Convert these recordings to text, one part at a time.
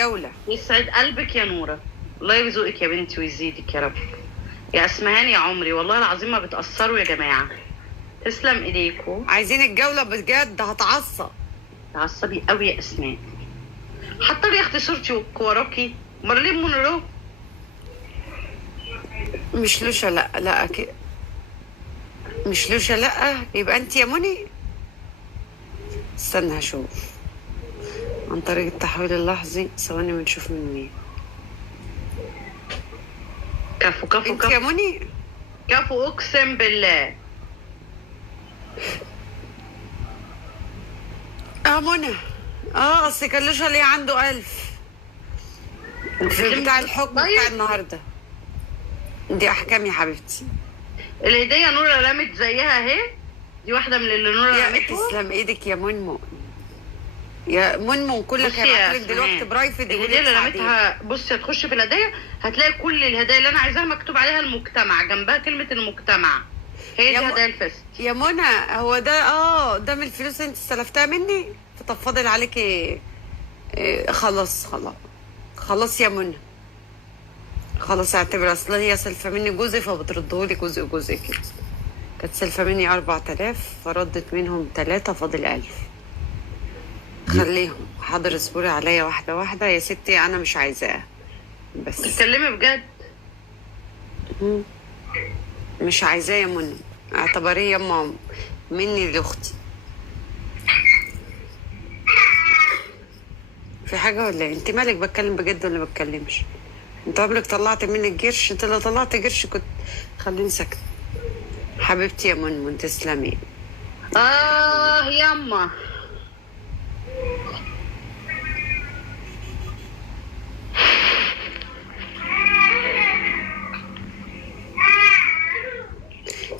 جولة. يسعد قلبك يا نورة، الله يرزقك يا بنتي ويزيدك يا رب. يا اسمهان يا عمري، والله العظيم ما بتأثروا يا جماعة. تسلم ايديكوا. عايزين الجولة بجد، هتعصب. تعصبي قوي يا اسماء. حتى لي يا اختي صورتي وراكي مارلين مونرو. مش لوشة، لا لا أكيد مش لوشة، لا يبقى انت يا منى. استنى هشوف عن طريق التحويل اللحظي، ثواني بنشوف من مين. كفو كفو انت يا كفو منى. كفو اقسم بالله. منى. اصل كان لوشة ليه عنده 1000 في بتاع الحكم طيب. بتاع النهارده. دي احكام يا حبيبتي. الهدية نورة رمت زيها اهي، دي واحدة من اللي نورة يا رمتها. تسلم ايدك يا منمو، يا منمو كلك بصي يا هيبعتلك دلوقتي اسمهان، برايفت. الهدية اللي رميتها بصي هتخش في الهدايا هتلاقي كل الهدايا اللي انا عايزاها مكتوب عليها المجتمع، جنبها كلمة المجتمع. هي دي هدايا الفست. يا منى، هو ده ده من الفلوس اللي انت استلفتها مني؟ طب فاضل عليكي خلاص خلاص خلاص يا منى، خلاص اعتبر اصل هي سلفه مني جزء فبتردهولي جزء جزء كده. كانت سلفه مني 4000 فردت منهم 3، فاضل 1000. خليهم حاضر، اصبري عليا واحده واحده يا ستي، انا مش عايزاها بس. تتكلمي بجد؟ مش عايزاه يا منى، اعتبريه يما مني لاختي. في حاجه ولا ايه؟ انت مالك؟ بتكلم بجد ولا بتكلمش؟ انت عمرك طلعت منك قرش؟ انت لو طلعت قرش كنت خليني ساكته. حبيبتي يا منمن تسلمي. ياما.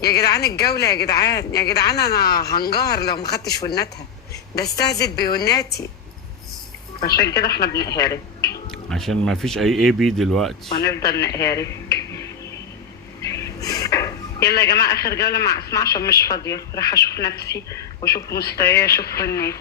يا جدعان الجولة، يا جدعان يا جدعان، انا هنجهر لو ما خدتش وناتها. ده استهزت بوناتي. عشان كده احنا بنقهرك، عشان ما فيش اي بي دلوقتي. وهنفضل نقهرك. يلا يا جماعة اخر جولة مع اسماء عشان مش فاضية، راح اشوف نفسي واشوف مستواي، اشوف وناتي.